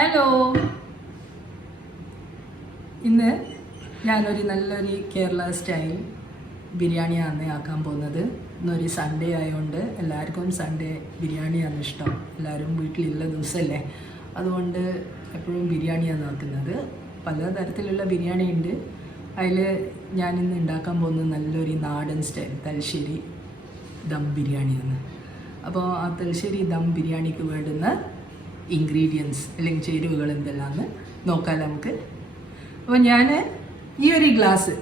Hello, ഇന്ന് ഞാനൊരു നല്ലൊരു കേരള സ്റ്റൈൽ ബിരിയാണിയാണ് ആക്കാൻ പോകുന്നത്. ഇന്നൊരു സൺഡേ ആയതുകൊണ്ട് എല്ലാവർക്കും സൺഡേ ബിരിയാണിയാണ് ഇഷ്ടം. എല്ലാവരും വീട്ടിലുള്ള ദിവസമല്ലേ, അതുകൊണ്ട് എപ്പോഴും ബിരിയാണിയാണ് ആക്കുന്നത്. പലതരത്തിലുള്ള ബിരിയാണി ഉണ്ട്. അതിൽ ഞാനിന്ന് ഉണ്ടാക്കാൻ പോകുന്നത് നല്ലൊരു നാടൻ സ്റ്റൈൽ തലശ്ശേരി ദം ബിരിയാണിയാണ്. അപ്പോൾ ആ തലശ്ശേരി ദം ബിരിയാണിക്ക് വേണ്ടുന്ന ഇൻഗ്രീഡിയൻസ് അല്ലെങ്കിൽ ചേരുവകൾ എന്തെല്ലാമെന്ന് നോക്കാം നമുക്ക്. അപ്പോൾ ഞാൻ ഈ ഒരു ഗ്ലാസ്,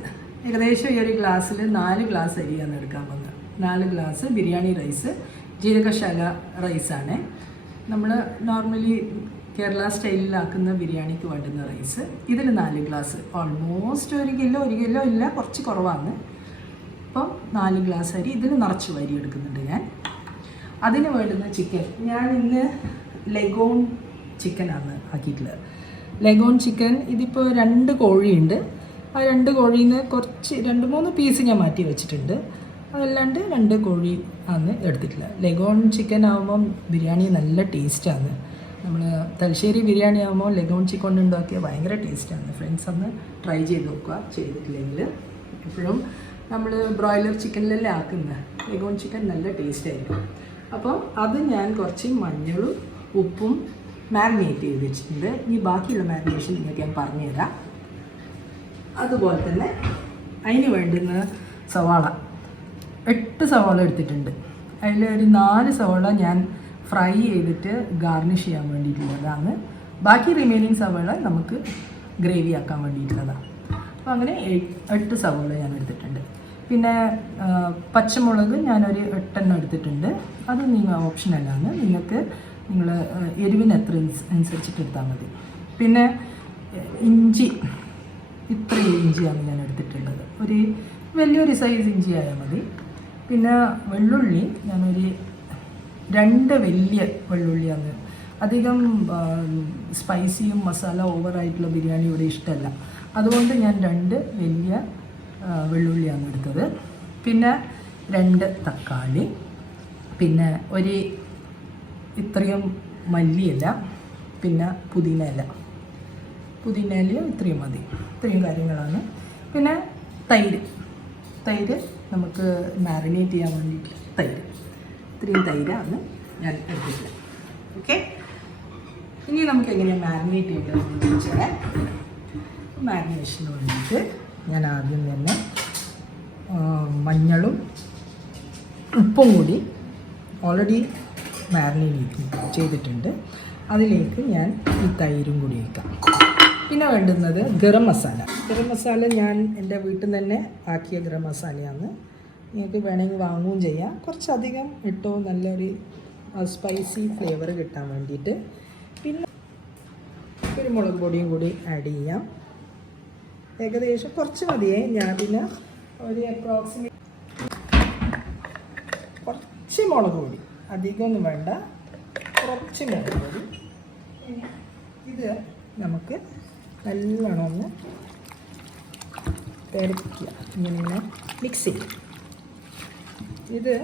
ഏകദേശം ഈ ഒരു ഗ്ലാസ്സിൽ 4 ഗ്ലാസ് അരിയാണ് എടുക്കാൻ പോകുന്നത്. 4 ഗ്ലാസ് ബിരിയാണി റൈസ്, ജീരകശാല റൈസാണ്. നമ്മൾ നോർമലി കേരള സ്റ്റൈലിലാക്കുന്ന ബിരിയാണിക്ക് വേണ്ടുന്ന റൈസ്. ഇതിൽ 4 ഗ്ലാസ്, ഓൾമോസ്റ്റ് 1 കിലോ ഇല്ല, കുറച്ച് കുറവാണ്. അപ്പം 4 ഗ്ലാസ് അരി, ഇതിൽ നിറച്ച് അരി എടുക്കുന്നുണ്ട് ഞാൻ. അതിന് വേണ്ടുന്ന ചിക്കൻ ഞാൻ ഇന്ന് ലെഗോൺ ചിക്കനാണ് ആക്കിയിട്ടുള്ളത്. ലെഗോൺ ചിക്കൻ ഇതിപ്പോൾ 2 കോഴിയുണ്ട്. ആ 2 കോഴിയിൽ നിന്ന് കുറച്ച് 2-3 പീസ് ഞാൻ മാറ്റി വെച്ചിട്ടുണ്ട്. അതല്ലാണ്ട് 2 കോഴി ആണ് എടുത്തിട്ടുള്ളത്. ലെഗോൺ ചിക്കൻ ആകുമ്പം ബിരിയാണി നല്ല ടേസ്റ്റാണ്. നമ്മൾ തലശ്ശേരി ബിരിയാണി ആകുമ്പോൾ ലെഗോൺ ചിക്കൻ ഉണ്ടാക്കിയാൽ ഭയങ്കര ടേസ്റ്റാണ്. ഫ്രണ്ട്സ് ഒന്ന് ട്രൈ ചെയ്ത് നോക്കുക, ചെയ്തിട്ടില്ലെങ്കിൽ. എപ്പോഴും നമ്മൾ ബ്രോയിലർ ചിക്കനിലല്ലേ ആക്കുന്നത്. ലെഗോൺ ചിക്കൻ നല്ല ടേസ്റ്റായിരിക്കും. അപ്പോൾ അത് ഞാൻ കുറച്ച് മഞ്ഞളും ഉപ്പും മാരിനേറ്റ് ചെയ്ത് വെച്ചിട്ടുണ്ട്. ഇനി ബാക്കിയുള്ള മാരിനേഷൻ നിങ്ങൾക്ക് ഞാൻ പറഞ്ഞുതരാം. അതുപോലെ തന്നെ അതിന് വേണ്ടുന്ന സവാള 8 സവാള എടുത്തിട്ടുണ്ട്. അതിൽ ഒരു 4 സവാള ഞാൻ ഫ്രൈ ചെയ്തിട്ട് ഗാർണിഷ് ചെയ്യാൻ വേണ്ടിയിട്ടുള്ളതാണ്. ബാക്കി റിമൈനിങ് സവാള നമുക്ക് ഗ്രേവി ആക്കാൻ വേണ്ടിയിട്ടുള്ളതാണ്. അപ്പോൾ അങ്ങനെ 8 സവാള ഞാൻ എടുത്തിട്ടുണ്ട്. പിന്നെ പച്ചമുളക് ഞാനൊരു 8 എണ്ണം എടുത്തിട്ടുണ്ട്. അത് നിങ്ങൾ ഓപ്ഷനല്ലാണ്, നിങ്ങൾ എരിവിന് എത്ര അനുസരിച്ചിട്ട് എടുത്താൽ മതി. പിന്നെ ഇഞ്ചി, ഇത്രയും ഇഞ്ചിയാണ് ഞാൻ എടുത്തിട്ടുള്ളത്. ഒരു വലിയൊരു സൈസ് ഇഞ്ചി ആയാൽ മതി. പിന്നെ വെള്ളുള്ളി ഞാനൊരു 2 വലിയ വെള്ളുള്ളിയാണ്. അധികം സ്പൈസിയും മസാല ഓവറായിട്ടുള്ള ബിരിയാണി ഇവിടെ ഇഷ്ടമല്ല. അതുകൊണ്ട് ഞാൻ 2 വലിയ വെള്ളുള്ളിയാണ് എടുത്തത്. പിന്നെ 2 തക്കാളി, പിന്നെ ഒരു ഇത്രയും മല്ലിയില, പിന്നെ പുതിനയില ഇത്രയും മതി. ഇത്രയും കാര്യങ്ങളാണ്. പിന്നെ തൈര് നമുക്ക് മാരിനേറ്റ് ചെയ്യാൻ വേണ്ടിയിട്ട് ഇത്രയും തൈരാണ് ഞാൻ എടുത്തിട്ടുള്ളത്. ഓക്കെ, ഇനി നമുക്ക് എങ്ങനെയാണ് മാരിനേറ്റ് ചെയ്യേണ്ടതെന്ന് വെച്ചാൽ, മാരിനേഷന് വേണ്ടിയിട്ട് ഞാൻ ആദ്യം തന്നെ മഞ്ഞളും ഉപ്പും കൂടി ഓൾറെഡി മാരിനേറ്റ് ചെയ്തിട്ടുണ്ട്. അതിലേക്ക് ഞാൻ ഈ തൈരും കൂടി വയ്ക്കാം. പിന്നെ വേണ്ടുന്നത് ഗരം മസാല ഞാൻ എൻ്റെ വീട്ടിൽ നിന്ന് തന്നെ ആക്കിയ ഗരം മസാലയാണ്. നിങ്ങൾക്ക് വേണമെങ്കിൽ വാങ്ങുകയും ചെയ്യാം. കുറച്ചധികം ഇട്ടോ, നല്ലൊരു സ്പൈസി ഫ്ലേവർ കിട്ടാൻ വേണ്ടിയിട്ട്. പിന്നെ കുരുമുളക് പൊടിയും കൂടി ആഡ് ചെയ്യാം. ഏകദേശം കുറച്ച് മതിയേ. ഞാൻ പിന്നെ ഒരു അപ്രോക്സിമേറ്റ് കുറച്ച് മുളക് പൊടി, അധികമൊന്നും വേണ്ട, കുറച്ച് മുളക് പൊടി. ഇത് നമുക്ക് നല്ലോണം ഒന്ന് തിളപ്പിക്കുക. ഇങ്ങനെ മിക്സ് ചെയ്യും. ഇത്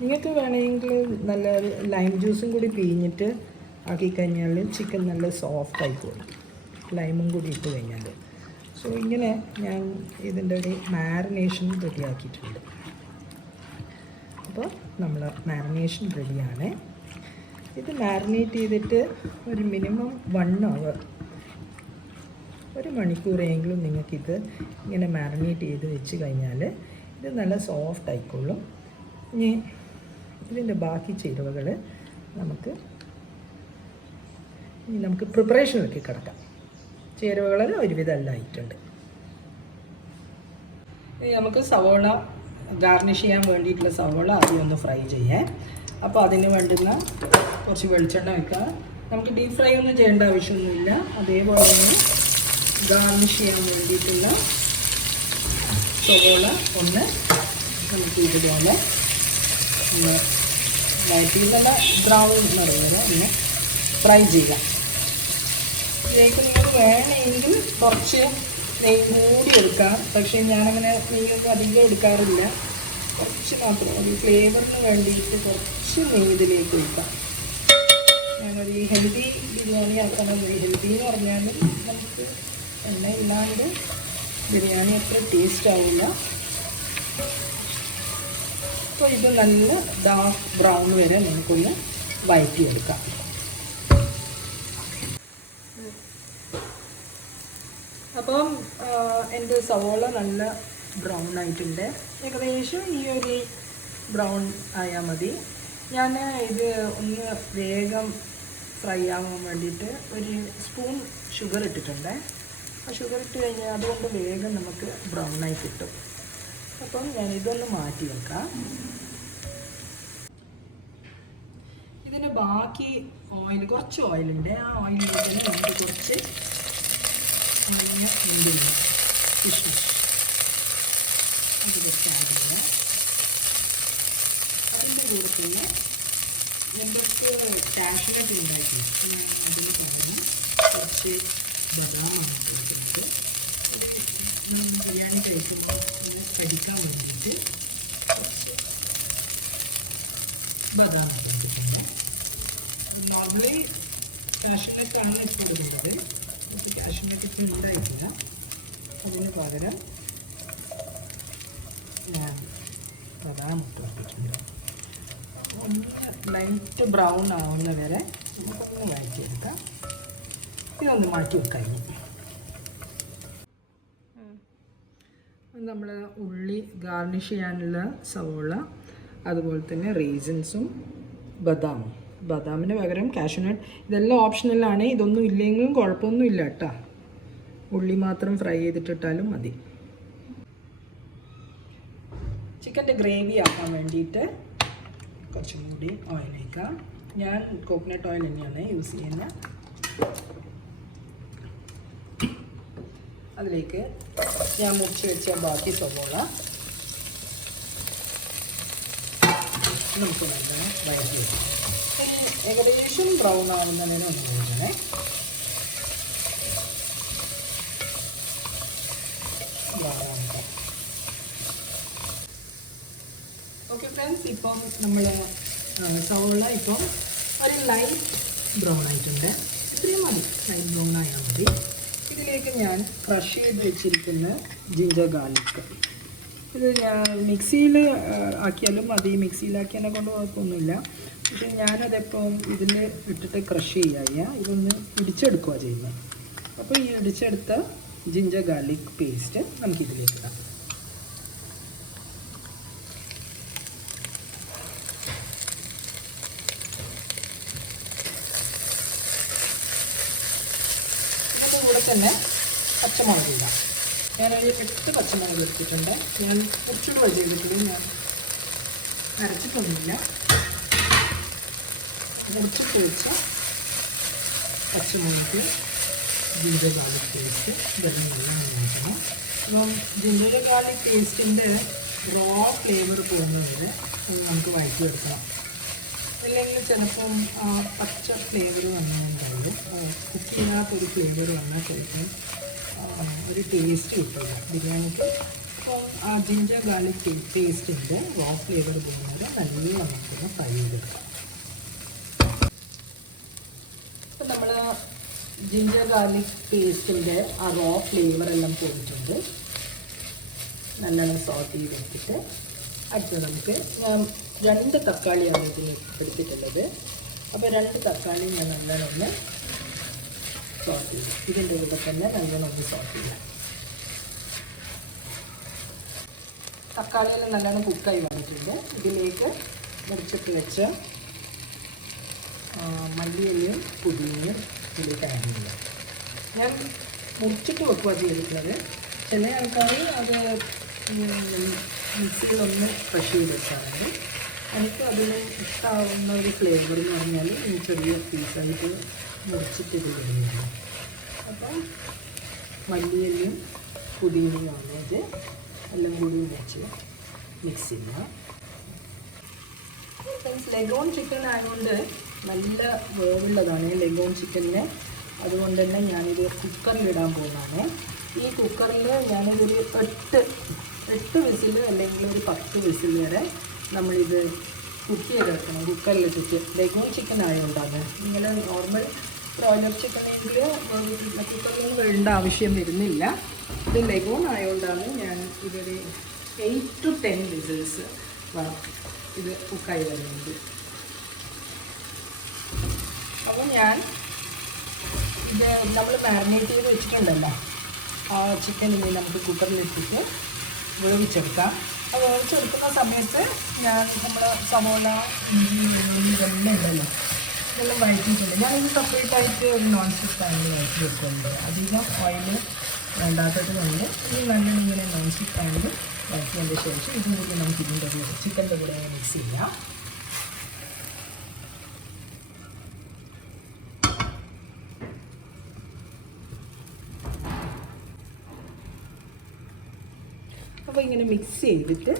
നിങ്ങൾക്ക് വേണമെങ്കിൽ നല്ല ലൈം ജ്യൂസും കൂടി പിഴിഞ്ഞിട്ട് ആക്കിക്കഴിഞ്ഞാൽ ചിക്കൻ നല്ല സോഫ്റ്റ് ആയിക്കോളും, ലൈമും കൂടി ഇട്ട് കഴിഞ്ഞാൽ. സോ ഇങ്ങനെ ഞാൻ ഇതിൻ്റെ ഒരു മാരിനേഷൻ റെഡിയാക്കിയിട്ടുണ്ട്. അപ്പോൾ നമ്മൾ മാരിനേഷൻ റെഡിയാണ്. ഇത് മാരിനേറ്റ് ചെയ്തിട്ട് ഒരു മിനിമം 1 അവർ, 1 മണിക്കൂറെങ്കിലും നിങ്ങൾക്കിത് ഇങ്ങനെ മാരിനേറ്റ് ചെയ്ത് വെച്ച് കഴിഞ്ഞാൽ ഇത് നല്ല സോഫ്റ്റ് ആയിക്കോളും. ഇനി ഇതിൻ്റെ ബാക്കി ചേരുവകൾ നമുക്ക് പ്രിപ്പറേഷനിലേക്ക് കിടക്കാം. ചേരുവകളെല്ലാം ഒരുവിധം എല്ലാം ആയിട്ടുണ്ട്. ഇനി നമുക്ക് സവോള ഗാർണിഷ് ചെയ്യാൻ വേണ്ടിയിട്ടുള്ള സവോള ആദ്യം ഒന്ന് ഫ്രൈ ചെയ്യാം. അപ്പോൾ അതിന് വേണ്ടുന്ന കുറച്ച് വെളിച്ചെണ്ണ വെക്കുക. നമുക്ക് ഡീപ്പ് ഫ്രൈ ഒന്നും ചെയ്യേണ്ട ആവശ്യമൊന്നുമില്ല. അതേപോലെ തന്നെ ഗാർണിഷ് ചെയ്യാൻ വേണ്ടിയിട്ടുള്ള സവോള ഒന്ന് നമുക്ക് ഇതുപോലെ ലൈറ്റിലുള്ള ബ്രൗൺ എന്ന് പറയുന്നത് ഒന്ന് ഫ്രൈ ചെയ്യാം. ഇതിലേക്ക് നിങ്ങൾക്ക് വേണമെങ്കിൽ കുറച്ച് നെയ്യ് കൂടി എടുക്കാം. പക്ഷേ ഞാനങ്ങനെ നെയ്യൊന്നും അധികം എടുക്കാറില്ല. കുറച്ച് മാത്രം ഒരു ഫ്ലേവറിന് വേണ്ടിയിട്ട് കുറച്ച് നെയ്യ് ഇതിലേക്ക് ഒഴിക്കാം. ഞാൻ ഒരു ഹെൽത്തി ബിരിയാണി ആക്കണം. ഹെൽത്തി എന്ന് പറഞ്ഞാൽ നമുക്ക് എണ്ണ ഇല്ലാണ്ട് ബിരിയാണി അത്ര ടേസ്റ്റ് ആവില്ല. അപ്പോൾ ഇത് നല്ല ഡാർക്ക് ബ്രൗൺ വരെ നമുക്കൊന്ന് വഴറ്റിയെടുക്കാം. അപ്പം എൻ്റെ സവോള നല്ല ബ്രൗൺ ആയിട്ടുണ്ട്. ഏകദേശം ഈ ഒരു ബ്രൗൺ ആയാൽ മതി. ഞാൻ ഇത് ഒന്ന് വേഗം ഫ്രൈ ആവാൻ വേണ്ടിയിട്ട് ഒരു സ്പൂൺ ഷുഗർ ഇട്ടിട്ടുണ്ട്. ആ ഷുഗർ ഇട്ട് കഴിഞ്ഞാൽ അതുകൊണ്ട് വേഗം നമുക്ക് ബ്രൗൺ ആയി കിട്ടും. അപ്പം ഞാനിതൊന്ന് മാറ്റി വെക്കാം. ഇതിന് ബാക്കി ഓയിൽ, കുറച്ച് ഓയിലുണ്ട്. ആ ഓയിലിൽ നമുക്ക് കുറച്ച് മുന്തിരി കിഷ്മിഷ് അത് കുറച്ച് ആഡ് ചെയ്യാം. അതിൻ്റെ കൂടെ തന്നെ എന്തൊക്കെ കാഷ്നട്ട് ഉണ്ടാക്കി അതിന് പകരം കുറച്ച് ബദാമാണ് കൊടുക്കുന്നത്. ബിരിയാണി കഴിക്കുമ്പോൾ കടിക്കാൻ വേണ്ടിയിട്ട് കുറച്ച് ബദാം കൊടുത്തിട്ടുണ്ട്. നോർമലി കാഷ്നട്ടാണ് ഇപ്പോൾ ഇടുന്നത്. നമുക്ക് കാഷ്നട്ട് ഇപ്പോൾ ഉണ്ടായിട്ടില്ല. അതിന് പകരം ഞാൻ ബദാം ഇട്ട് വെച്ചിട്ടുണ്ട്. ഒന്ന് ലൈറ്റ് ബ്രൗൺ ആവുന്ന വരെ നമുക്കൊന്ന് വഴറ്റിയെടുക്കാം. ഇതൊന്ന് മാറ്റി വെക്കാം. നമ്മൾ ഉള്ളി ഗാർണിഷ് ചെയ്യാനുള്ള സവോള, അതുപോലെ തന്നെ റീസൻസും ബദാമിന് പകരം കാഷ്യൂനട്ട്, ഇതെല്ലാം ഓപ്ഷണലാണ്. ഇതൊന്നും ഇല്ലെങ്കിലും കുഴപ്പമൊന്നുമില്ല കേട്ടോ. ഉള്ളി മാത്രം ഫ്രൈ ചെയ്തിട്ടിട്ടാലും മതി. ചിക്കൻ്റെ ഗ്രേവി ആക്കാൻ വേണ്ടിയിട്ട് കുറച്ചും കൂടി ഓയിൽ ഒഴിക്കാം. ഞാൻ കോക്കനട്ട് ഓയിൽ തന്നെയാണ് യൂസ് ചെയ്യുന്നത്. അതിലേക്ക് ഞാൻ മുറിച്ച് വെച്ച ബാക്കി സവോള നമുക്ക് നല്ലോണം വഴറ്റി വെക്കാം. ഏകദേശം ബ്രൗൺ ആവുന്നതിന് ഒന്ന് കഴിക്കണേ. ഓക്കെ ഫ്രണ്ട്സ്, ഇപ്പം നമ്മൾ സവോള ഇപ്പം ഒരു ലൈറ്റ് ബ്രൗൺ ആയിട്ടുണ്ട്. ഇത്രയും മതി, ലൈറ്റ് ബ്രൗൺ ആയാൽ മതി. ഇതിലേക്ക് ഞാൻ ക്രഷ് ചെയ്ത് വെച്ചിരിക്കുന്ന ജിഞ്ചർ ഗാർലിക്, ഇത് ഞാൻ മിക്സിയിൽ ആക്കിയാലും മതി. മിക്സിയിലാക്കിയതിനെ കൊണ്ട് കുഴപ്പമൊന്നുമില്ല. പക്ഷേ ഞാനതെപ്പം ഇതിൽ ഇട്ടിട്ട് ക്രഷ് ചെയ്യുക, ഇതൊന്ന് ഇടിച്ചെടുക്കുക ചെയ്യുന്നത്. അപ്പോൾ ഈ ഇടിച്ചെടുത്ത ജിഞ്ചർ ഗാർലിക് പേസ്റ്റ് നമുക്കിതിലേക്ക് ഇടാം. ഇതിൻ്റെ കൂടെ തന്നെ പച്ചമുളക് ഇടാം. ഞാനൊരു 8 പച്ചമുളക് എടുത്തിട്ടുണ്ട്. ഞാൻ കുറച്ചുകൂടെ ചെയ്തിട്ടുള്ളൂ, ഞാൻ അരച്ചിട്ടൊന്നുമില്ല. മുറിച്ചിട്ട് വെച്ച പച്ചമുളക്, ജിഞ്ചർ ഗാർലിക് പേസ്റ്റ് ഇതെല്ലാം നോക്കണം. അപ്പം ജിഞ്ചർ ഗാർലിക് പേസ്റ്റിൻ്റെ റോ ഫ്ലേവർ പോകുന്നത് നമുക്ക് വഴറ്റിയെടുക്കണം. അല്ലെങ്കിൽ ചിലപ്പം പച്ച ഫ്ലേവർ വന്നുകൊണ്ടാവും, കുക്ക് ചെയ്യാത്തൊരു ഫ്ലേവർ വന്നാൽ ചിലപ്പം ഒരു ടേസ്റ്റ് കിട്ടില്ല ബിരിയാണിക്ക്. അപ്പം ആ ജിഞ്ചർ ഗാർലിക് പേസ്റ്റിൻ്റെ റോ ഫ്ലേവർ പോകുന്നത് നല്ല നമുക്കൊന്ന് ഫ്രൈ ചെയ്തെടുക്കാം. അപ്പം നമ്മൾ ജിഞ്ചർ ഗാർലിക് പേസ്റ്റിൻ്റെ ആ റോ ഫ്ലേവറെല്ലാം പോയിട്ടുണ്ട്. നല്ലോണം സോട്ട് ചെയ്തെടുത്തിട്ട് അടുത്ത് നമുക്ക് ഞാൻ 2 തക്കാളിയാണ് ഇതിന് എടുത്തിട്ടുള്ളത്. അപ്പോൾ 2 തക്കാളി ഞാൻ നല്ലോണം ഒന്ന് സോട്ട് ചെയ്യും. ഇതിൻ്റെ കൂടെ തന്നെ നല്ലോണം ഒന്ന് സോട്ട് ചെയ്യാം. തക്കാളിയെല്ലാം നല്ലോണം കുക്കായി വന്നിട്ടുണ്ട്. ഇതിലേക്ക് മുറിച്ചിട്ട് വെച്ച മല്ലിയിലയും പുതിനയും ഇതിലേക്ക് ആഡ് ചെയ്യാം. ഞാൻ മുറിച്ചിട്ട് വെക്കുക ചെയ്തിട്ടുള്ളത്. ചില ആൾക്കാർ അത് മിക്സിയിലൊന്ന് ക്രഷ് ചെയ്ത് വെച്ചാൽ എനിക്ക് അതിന് ഇഷ്ടമാവുന്ന ഒരു ഫ്ലേവർ എന്ന് പറഞ്ഞാൽ ഈ ചെറിയ പീസായിട്ട് മുറിച്ചിട്ട് ഇത് വരുന്നത്. അപ്പം മല്ലിയിലയും പുതിനയും ആണെങ്കിൽ എല്ലാം കൂടി വെച്ച് മിക്സ് ചെയ്യുക. ലെഗോൺ ചിക്കൻ ആയതുകൊണ്ട് നല്ല വേവുള്ളതാണ് ലെഗോൺ ചിക്കനിന്. അതുകൊണ്ട് തന്നെ ഞാനിത് കുക്കറിലിടാൻ പോകുന്നതാണ്. ഈ കുക്കറിൽ ഞാനിതൊരു 8 വിസിൽ അല്ലെങ്കിൽ ഒരു 10 വിസിൽ വരെ നമ്മളിത് കുക്ക് ചെയ്ത് വെക്കണം, കുക്കറിലിട്ടിട്ട്. ലഗൂൺ ചിക്കൻ ആയതുകൊണ്ടാണ്. നിങ്ങൾ നോർമൽ ബ്രോയിലർ ചിക്കനെങ്കിൽ കുക്കറിൽ വേണ്ട ആവശ്യം വരുന്നില്ല. ഇത് ലഗൂൺ ആയതുകൊണ്ടാണ് ഞാൻ ഇതൊരു 8 to 10 വിസിൽസ് ഇത് കുക്കായി വരുന്നത്. അപ്പോൾ ഞാൻ ഇത് നമ്മൾ മാരിനേറ്റ് ചെയ്ത് വെച്ചിട്ടുണ്ടല്ലോ, ആ ചിക്കൻ ഇനി നമുക്ക് കുക്കറിലിട്ടിട്ട് വേവിച്ചെടുക്കാം. ആ വേവിച്ചെടുക്കുന്ന സമയത്ത് ഞാൻ നമ്മുടെ സവോള ഇതെല്ലാം ഉണ്ടല്ലോ, ഇതെല്ലാം വഴറ്റിയിട്ടുണ്ട്. ഞാനിത് സെപ്പറേറ്റായിട്ട് ഒരു നോൺ സ്റ്റിക്ക് പാനിൽ വഴറ്റി വെക്കുന്നുണ്ട്. അധികം ഓയിൽ വേണ്ടാത്തത് കൊണ്ട് ഈ നല്ലോണം ഇങ്ങനെ നോൺ സ്റ്റിക്ക് പാനിൽ വഴറ്റിയതിൻ്റെ ശേഷം ഇതും കൂടി നമുക്ക് ഇതിൻ്റെ കൂടെ ചിക്കൻ്റെ കൂടെ മിക്സ് ചെയ്യാം. അപ്പോൾ ഇങ്ങനെ മിക്സ് ചെയ്തിട്ട്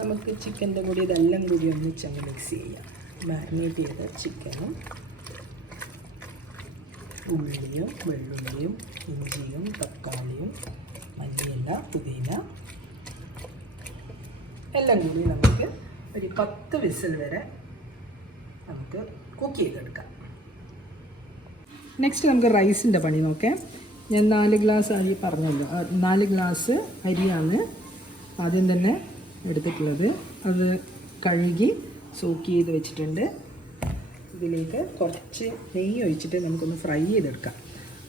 നമുക്ക് ചിക്കൻ്റെ കൂടി ഇതെല്ലാം കൂടി ഒന്നിച്ചങ്ങ് മിക്സ് ചെയ്യാം. മാരിനേറ്റ് ചെയ്ത ചിക്കനും ഉള്ളിയും വെള്ളുള്ളിയും ഇഞ്ചിയും തക്കാളിയും മല്ലിയില പുതിന എല്ലാം കൂടി നമുക്ക് ഒരു 10 വിസിൽ വരെ നമുക്ക് കുക്ക് ചെയ്തെടുക്കാം. നെക്സ്റ്റ് നമുക്ക് റൈസിൻ്റെ പണി നോക്കാം. ഞാൻ 4 ഗ്ലാസ് അരി പറഞ്ഞല്ലോ, 4 ഗ്ലാസ് അരിയാണ് ആദ്യം തന്നെ എടുത്തിട്ടുള്ളത്. അത് കഴുകി സോക്ക് ചെയ്ത് വെച്ചിട്ടുണ്ട്. ഇതിലേക്ക് കുറച്ച് നെയ്യ് ഒഴിച്ചിട്ട് നമുക്കൊന്ന് ഫ്രൈ ചെയ്തെടുക്കാം.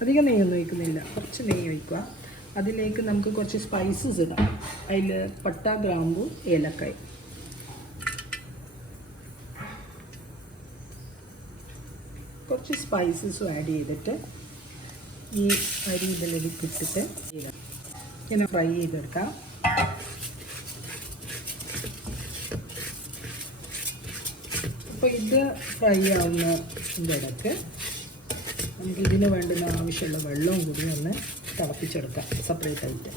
അധികം നെയ്യൊന്നും ഒഴിക്കുന്നില്ല, കുറച്ച് നെയ്യ് ഒഴിക്കുക. അതിലേക്ക് നമുക്ക് കുറച്ച് സ്പൈസസ് ഇടാം. അതിൽ പട്ട, ഗ്രാമ്പു, ഏലക്കായ്. കുറച്ച് സ്പൈസസും ആഡ് ചെയ്തിട്ട് ഈ അരി ഇതിലേക്ക് ഇട്ടിട്ട് ഇങ്ങനെ ഫ്രൈ ചെയ്തെടുക്കാം. അപ്പോൾ ഇത് ഫ്രൈ ആവുന്നതിൻ്റെ ഇടയ്ക്ക് നമുക്ക് ഇതിന് വേണ്ടുന്ന ആവശ്യമുള്ള വെള്ളവും കൂടി ഒന്ന് തിളപ്പിച്ചെടുക്കാം സെപ്പറേറ്റ് ആയിട്ട്.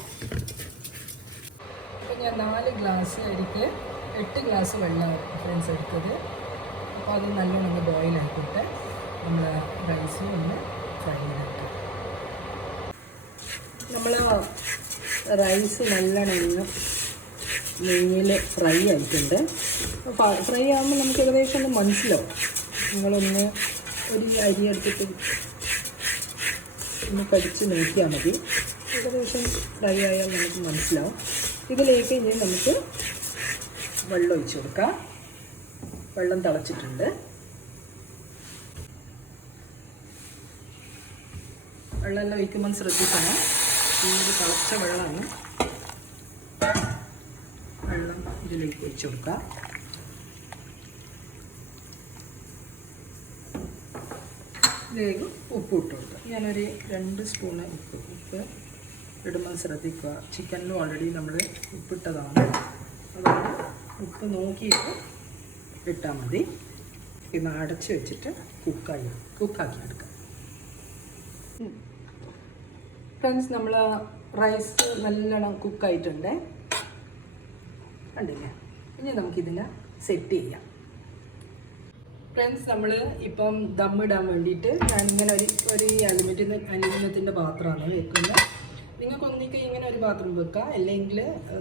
അപ്പോൾ ഞാൻ 4 ഗ്ലാസ് അരിക്ക് 8 ഗ്ലാസ് വെള്ളം ഫ്രണ്ട്സ് എടുത്തത്. അപ്പോൾ അത് നല്ലോണം ബോയിലാക്കിയിട്ട് നമ്മൾ റൈസ് ഒന്ന് ഫ്രൈ ചെയ്തെടുക്കാം. നമ്മൾ റൈസ് നല്ലോണം നെയ്യിൽ ഫ്രൈ ആയിട്ടുണ്ട്. ഫ്രൈ ആകുമ്പോൾ നമുക്ക് ഏകദേശം ഒന്ന് മനസ്സിലാവും. നിങ്ങളൊന്ന് ഒരു അരി എടുത്തിട്ട് ഒന്ന് കടിച്ച് നോക്കിയാൽ മതി. ഏകദേശം ഫ്രൈ ആയാൽ നമുക്ക് മനസ്സിലാവും. ഇതിലേക്ക് ഇനി നമുക്ക് വെള്ളം ഒഴിച്ച് കൊടുക്കാം. വെള്ളം തിളച്ചിട്ടുണ്ട്. വെള്ളമെല്ലാം ഒഴിക്കുമ്പോൾ ശ്രദ്ധിക്കണം, ഇത് തിളച്ച വെള്ളമാണ്. വെള്ളം ഇതിലേക്ക് ഒഴിച്ച് കൊടുക്കാം. ഇതിലേക്ക് ഉപ്പ് ഇട്ട് കൊടുക്കുക. ഞാനൊരു 2 സ്പൂണ് ഉപ്പ് ഇടുമ്പോൾ ശ്രദ്ധിക്കുക. ചിക്കനിലും ഓൾറെഡി നമ്മൾ ഉപ്പിട്ടതാണ്, അതുകൊണ്ട് ഉപ്പ് നോക്കിയിട്ട് ഇട്ടാൽ മതി. ഇത് അടച്ച് വെച്ചിട്ട് കുക്കാക്കി എടുക്കാം. ഫ്രണ്ട്സ്, നമ്മൾ റൈസ് നല്ലോണം കുക്കായിട്ടുണ്ട്, കണ്ടില്ലേ? ഇനി നമുക്കിതിനെ സെറ്റ് ചെയ്യാം. ഫ്രണ്ട്സ്, നമ്മൾ ഇപ്പം ദമ്മിടാൻ വേണ്ടിയിട്ട് ഞാനിങ്ങനെ ഒരു അലുമിനിയത്തിൻ്റെ പാത്രമാണ് വെക്കുന്നത്. നിങ്ങൾക്ക് ഒന്നിക്ക് ഇങ്ങനെ ഒരു പാത്രം വെക്കാം, അല്ലെങ്കിൽ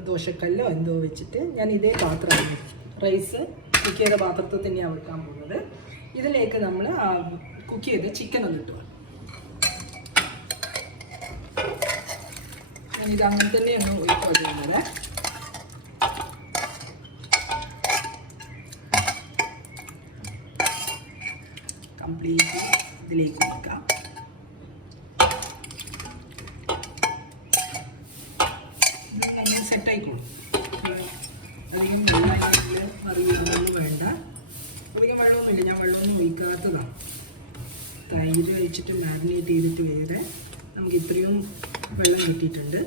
ദോശക്കല്ലോ എന്തോ വെച്ചിട്ട് ഞാൻ ഇതേ പാത്രമാണ് റൈസ് കുക്ക് ചെയ്ത പാത്രത്തിൽ തന്നെയാണ് വെക്കാൻ പോകുന്നത്. ഇതിലേക്ക് നമ്മൾ കുക്ക് ചെയ്ത് ചിക്കൻ ഒന്ന് ഇട്ടു. ഞാനിത് അങ്ങനെ തന്നെയാണ് ഒഴിക്കുക ചെയ്യുന്നത്. കംപ്ലീറ്റ് ഇതിലേക്ക് വെക്കാം. ഇത് നമ്മൾ സെറ്റായിക്കോളും. അധികം വെള്ളമായിട്ട് അറിയുന്നൊന്നും വേണ്ട. അധികം വെള്ളമൊന്നുമില്ല, ഞാൻ വെള്ളമൊന്നും ഒഴിക്കാത്തതാണ്. തൈര് ഒഴിച്ചിട്ട് മാരിനേറ്റ് ചെയ്തിട്ട് വേറെ നമുക്ക് ഇത്രയും വെള്ളം കിട്ടിയിട്ടുണ്ട്.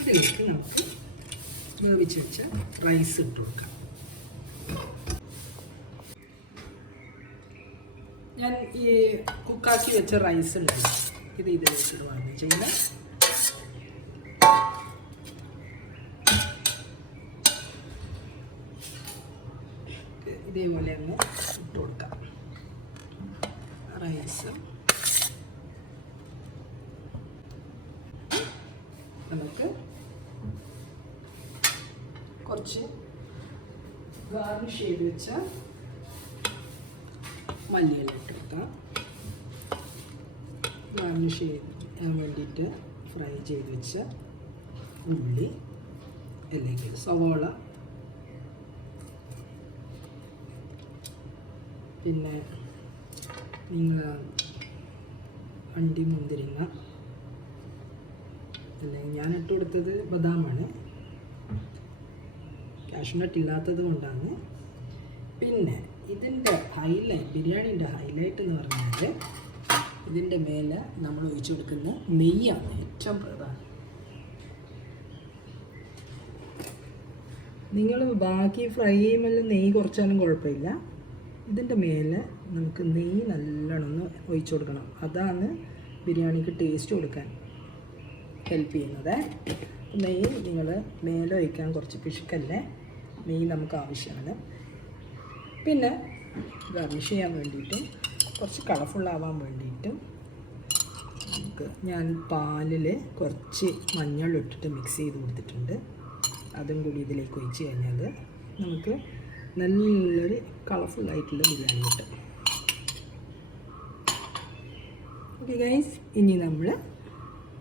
ഇതിലേക്ക് നമുക്ക് വേവിച്ച് വെച്ച റൈസ് ഇട്ട് കൊടുക്കാം. ഞാൻ ഈ കുക്കാക്കി വെച്ച റൈസ് ഉണ്ടല്ലോ, ഇത് ഇതിലേക്ക് ഇടുകയാണ് ചെയ്യുന്നത്. ഇതേപോലെ അങ്ങ് ഇട്ട് കൊടുക്കാം റൈസ്. നമുക്ക് കുറച്ച് ഗാർണിഷ് ചെയ്ത് വെച്ച മല്ലിയില ഇട്ട് വെക്കാം. ഗാർണിഷ് ചെയ്യാൻ വേണ്ടിയിട്ട് ഫ്രൈ ചെയ്ത് വെച്ച ഉള്ളി അല്ലെങ്കിൽ സവോള, പിന്നെ നിങ്ങൾ അണ്ടി മുന്തിരിങ്ങ, അല്ലെങ്കിൽ ഞാൻ ഇട്ട് കൊടുത്തത് ബദാമാണ്, കാഷ്നട്ട് ഇല്ലാത്തത് കൊണ്ടാണ്. പിന്നെ ഇതിൻ്റെ ഹൈലൈറ്റ്, ബിരിയാണീൻ്റെ ഹൈലൈറ്റ് എന്ന് പറഞ്ഞാൽ ഇതിൻ്റെ മേലെ നമ്മൾ ഒഴിച്ചു കൊടുക്കുന്ന നെയ്യാണ് ഏറ്റവും പ്രധാനം. നിങ്ങൾ ബാക്കി ഫ്രൈ ചെയ്യുമ്പോൾ നെയ്യ് കുറച്ചാലും കുഴപ്പമില്ല. ഇതിൻ്റെ മേലെ നമുക്ക് നെയ്യ് നല്ലോണം ഒന്ന് ഒഴിച്ചു കൊടുക്കണം. അതാണ് ബിരിയാണിക്ക് ടേസ്റ്റ് കൊടുക്കാൻ ഹെൽപ്പ് ചെയ്യുന്നത്. നെയ്യ് നിങ്ങൾ മേലെ ഒഴിക്കാൻ കുറച്ച് പിശുക്കല്ലേ, നെയ്യ് നമുക്ക് ആവശ്യമാണ്. പിന്നെ ഗാർണിഷ് ചെയ്യാൻ വേണ്ടിയിട്ടും കുറച്ച് കളർഫുള്ളാവാൻ വേണ്ടിയിട്ടും ഞാൻ പാലിൽ കുറച്ച് മഞ്ഞളിട്ടിട്ട് മിക്സ് ചെയ്ത് കൊടുത്തിട്ടുണ്ട്. അതും കൂടി ഇതിലേക്ക് ഒഴിച്ച് കഴിഞ്ഞാൽ നമുക്ക് നല്ലൊരു കളർഫുള്ളായിട്ടുള്ള ബിരിയാണി കിട്ടും. ഓക്കെ ഗൈസ്, ഇനി നമ്മൾ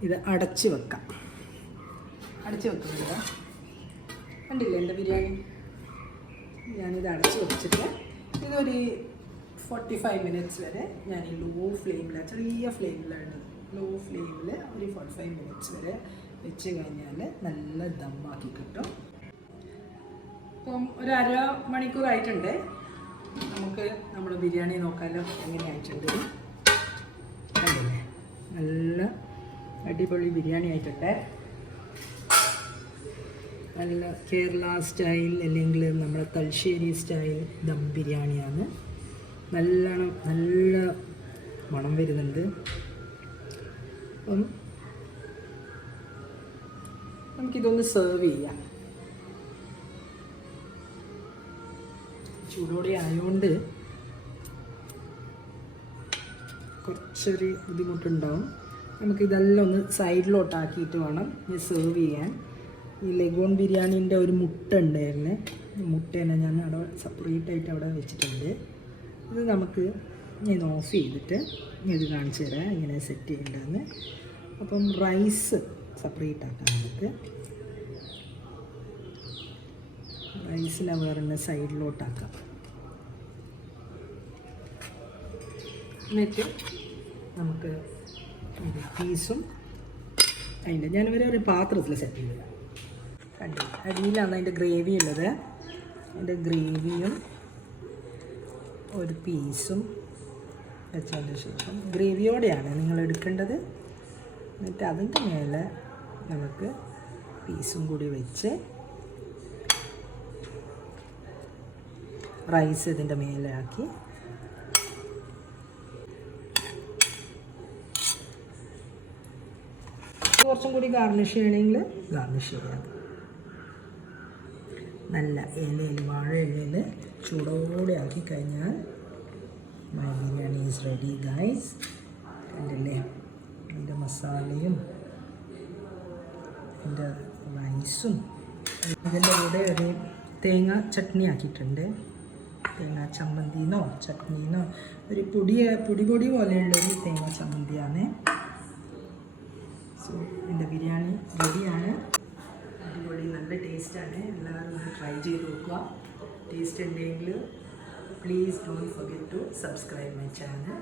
ഇത് അടച്ച് വെക്കാം. അടച്ച് വെക്കുന്നുണ്ട്, കണ്ടില്ലേ എൻ്റെ ബിരിയാണി. ഞാനിത് അടച്ച് വെച്ചിട്ട് ഇതൊരു 45 മിനിറ്റ്സ് വരെ ഞാൻ ഈ ലോ ഫ്ലെയിമിൽ, ചെറിയ ഫ്ലെയിമിലാണ്, ലോ ഫ്ലെയിമിൽ ഒരു 45 മിനിറ്റ്സ് വരെ വെച്ച് കഴിഞ്ഞാൽ നല്ല ദമ്മാക്കി കിട്ടും. ഇപ്പം ഒരു അരമണിക്കൂറായിട്ടുണ്ട്. നമുക്ക് നമ്മുടെ ബിരിയാണി നോക്കാമല്ലോ എങ്ങനെയായിട്ടുണ്ട്. കണ്ടില്ലേ, നല്ല അടിപൊളി ബിരിയാണി ആയിട്ടുണ്ട്. നല്ല കേരള സ്റ്റൈൽ അല്ലെങ്കിൽ നമ്മുടെ തലശ്ശേരി സ്റ്റൈൽ ദം ബിരിയാണിയാണ്. നല്ല മണം വരുന്നുണ്ട്. അപ്പം നമുക്കിതൊന്ന് സെർവ് ചെയ്യാം. ചൂടോടെ ആയതുകൊണ്ട് കുറച്ചൊരു ബുദ്ധിമുട്ടുണ്ടാവും. നമുക്കിതെല്ലാം ഒന്ന് സൈഡിലോട്ടാക്കിയിട്ട് വേണം ഇത് സെർവ് ചെയ്യാൻ. ഈ ലഗോൺ ബിരിയാണീൻ്റെ ഒരു മുട്ട ഉണ്ടായിരുന്നേ, മുട്ടേനെ ഞാൻ അവിടെ സെപ്പറേറ്റ് ആയിട്ട് അവിടെ വെച്ചിട്ടുണ്ട്. ഇത് നമുക്ക് ഇത് ഓഫ് ചെയ്തിട്ട് ഇത് കാണിച്ചു തരാം ഇങ്ങനെ സെറ്റ് ചെയ്യേണ്ടതെന്ന്. അപ്പം റൈസ് സെപ്പറേറ്റ് ആക്കാം. നമുക്ക് റൈസിനെ വേറെ സൈഡിലോട്ടാക്കാം. എന്നിട്ട് നമുക്ക് പീസും അതിൻ്റെ ഞാനിവരെ ഒരു പാത്രത്തിൽ സെറ്റ് ചെയ്തില്ല. കണ്ടില്ല, അടിയിലാണ് അതിൻ്റെ ഗ്രേവി ഉള്ളത്. അതിൻ്റെ ഗ്രേവിയും ഒരു പീസും വെച്ചതിന് ശേഷം ഗ്രേവിയോടെയാണ് നിങ്ങൾ എടുക്കേണ്ടത്. എന്നിട്ട് അതിൻ്റെ മേലെ നമുക്ക് പീസും കൂടി വെച്ച് റൈസ് ഇതിൻ്റെ മേലെ ആക്കി കുറച്ചും കൂടി ഗാർണിഷ് ചെയ്യണമെങ്കിൽ ഗാർണിഷ് ചെയ്യാം. നല്ല ഇലയിൽ, വാഴ ഇലയിൽ ചൂടോടെ ആക്കി കഴിഞ്ഞാൽ my biryani is ready guys. കണ്ടില്ലേ, അതിൻ്റെ മസാലയും അതിൻ്റെ റൈസും. ഇതിൻ്റെ കൂടെ ഒരു തേങ്ങ ചട്നി ആക്കിയിട്ടുണ്ട്. തേങ്ങ ചമ്മന്തിന്നോ ചട്നീന്നോ ഒരു പൊടി പോലെയുള്ളൊരു തേങ്ങ ചമ്മന്തിയാണ്. സോ എൻ്റെ ബിരിയാണി റെഡിയാണ്. അടിപൊളി, നല്ല ടേസ്റ്റാണ്. എല്ലാവരും ഒന്ന് ട്രൈ ചെയ്ത് നോക്കുക. ടേസ്റ്റ് ഉണ്ടെങ്കിൽ please don't forget to subscribe my channel.